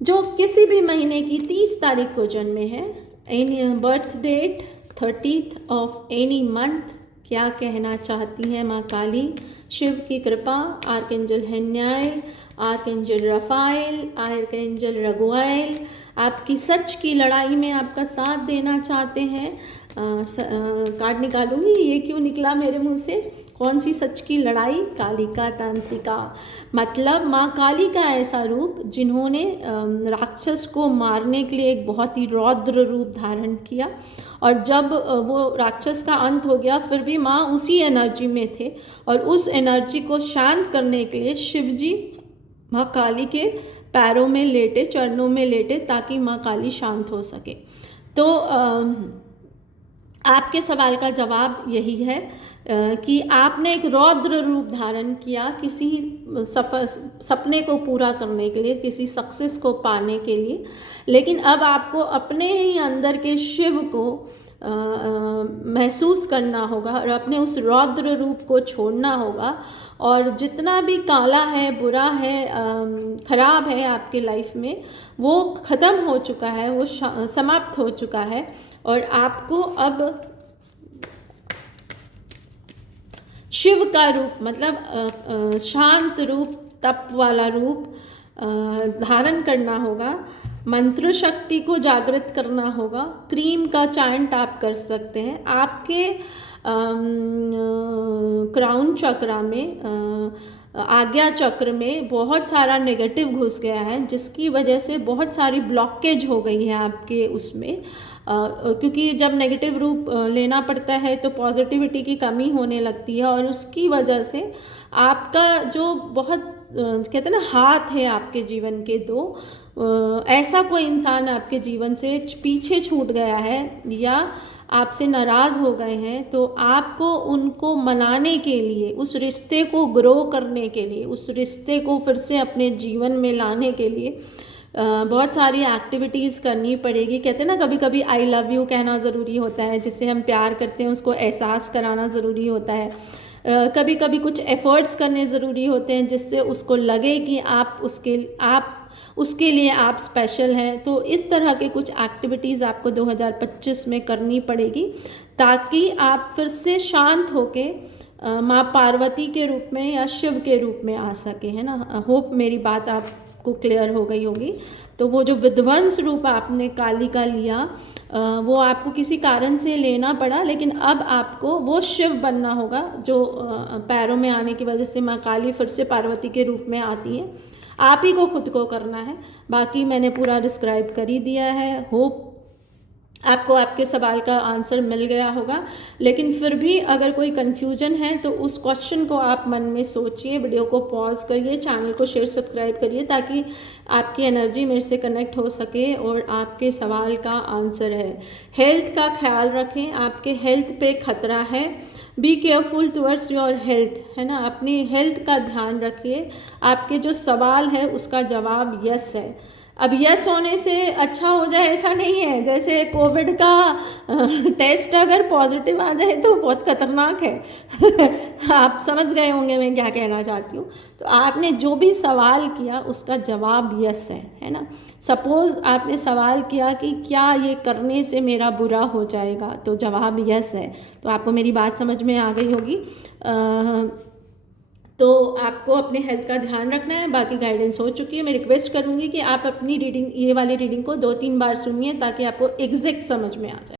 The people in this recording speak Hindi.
जो किसी भी महीने की 30 तारीख को जन्मे हैं, any birth date 30th of any month, क्या कहना चाहती हैं माँ काली? शिव की कृपा, archangel Haniel, archangel Raphael, archangel Raguel आपकी सच की लड़ाई में आपका साथ देना चाहते हैं। कार्ड निकालूंगी, ये क्यों निकला मेरे मुंह से? कौन सी सच की लड़ाई? कालिका तांत्रिका, मतलब माँ काली का ऐसा रूप जिन्होंने राक्षस को मारने के लिए एक बहुत ही रौद्र रूप धारण किया, और जब वो राक्षस का अंत हो गया फिर भी माँ उसी एनर्जी में थे, और उस एनर्जी को शांत करने के लिए शिव जी माँ काली के पैरों में लेटे, चरणों में लेटे, ताकि माँ काली शांत हो सके। तो आपके सवाल का जवाब यही है कि आपने एक रौद्र रूप धारण किया किसी सपने को पूरा करने के लिए, किसी सक्सेस को पाने के लिए, लेकिन अब आपको अपने ही अंदर के शिव को महसूस करना होगा और अपने उस रौद्र रूप को छोड़ना होगा। और जितना भी काला है, बुरा है, खराब है आपके लाइफ में, वो ख़त्म हो चुका है, वो समाप्त हो चुका है, और आपको अब शिव का रूप, मतलब शांत रूप, तप वाला रूप धारण करना होगा। मंत्र शक्ति को जागृत करना होगा। क्रीम का चांट आप कर सकते हैं। आपके क्राउन चक्रा में, आज्ञा चक्र में बहुत सारा नेगेटिव घुस गया है, जिसकी वजह से बहुत सारी ब्लॉकेज हो गई है आपके उसमें, क्योंकि जब नेगेटिव रूप लेना पड़ता है तो पॉजिटिविटी की कमी होने लगती है, और उसकी वजह से आपका जो बहुत कहते हैं ना हाथ है आपके जीवन के दो, ऐसा कोई इंसान आपके जीवन से पीछे छूट गया है या आपसे नाराज़ हो गए हैं, तो आपको उनको मनाने के लिए, उस रिश्ते को ग्रो करने के लिए, उस रिश्ते को फिर से अपने जीवन में लाने के लिए बहुत सारी एक्टिविटीज़ करनी पड़ेगी। कहते हैं ना कभी कभी आई लव यू कहना ज़रूरी होता है, जिससे हम प्यार करते हैं उसको एहसास कराना ज़रूरी होता है। कभी कभी कुछ एफ़र्ट्स करने ज़रूरी होते हैं, जिससे उसको लगे कि आप उसके लिए आप स्पेशल हैं। तो इस तरह के कुछ एक्टिविटीज़ आपको 2025 में करनी पड़ेगी, ताकि आप फिर से शांत होके माँ पार्वती के रूप में या शिव के रूप में आ सके, है ना। होप मेरी बात आपको क्लियर हो गई होगी। तो वो जो विध्वंस रूप आपने काली का लिया, वो आपको किसी कारण से लेना पड़ा, लेकिन अब आपको वो शिव बनना होगा जो पैरों में आने की वजह से माँ काली फिर से पार्वती के रूप में आती है। आप ही को खुद को करना है। बाकी मैंने पूरा डिस्क्राइब कर ही दिया है। होप आपको आपके सवाल का आंसर मिल गया होगा, लेकिन फिर भी अगर कोई कन्फ्यूजन है तो उस क्वेश्चन को आप मन में सोचिए, वीडियो को पॉज करिए, चैनल को शेयर सब्सक्राइब करिए, ताकि आपकी एनर्जी मेरे से कनेक्ट हो सके और आपके सवाल का आंसर है। हेल्थ का ख्याल रखें, आपके हेल्थ पे खतरा है। Be careful towards your health, है ना। अपनी हेल्थ का ध्यान रखिए। आपके जो सवाल है उसका जवाब यस है। अब यस होने से अच्छा हो जाए ऐसा नहीं है। जैसे कोविड का टेस्ट अगर पॉजिटिव आ जाए तो बहुत खतरनाक है आप समझ गए होंगे मैं क्या कहना चाहती हूँ। तो आपने जो भी सवाल किया उसका जवाब यस है ना। सपोज़ आपने सवाल किया कि क्या ये करने से मेरा बुरा हो जाएगा, तो जवाब यस है। तो आपको मेरी बात समझ में आ गई होगी। तो आपको अपने हेल्थ का ध्यान रखना है। बाकी गाइडेंस हो चुकी है। मैं रिक्वेस्ट करूँगी कि आप अपनी रीडिंग, ये वाली रीडिंग को 2-3 बार सुनिए, ताकि आपको एग्जैक्ट समझ में आ जाए।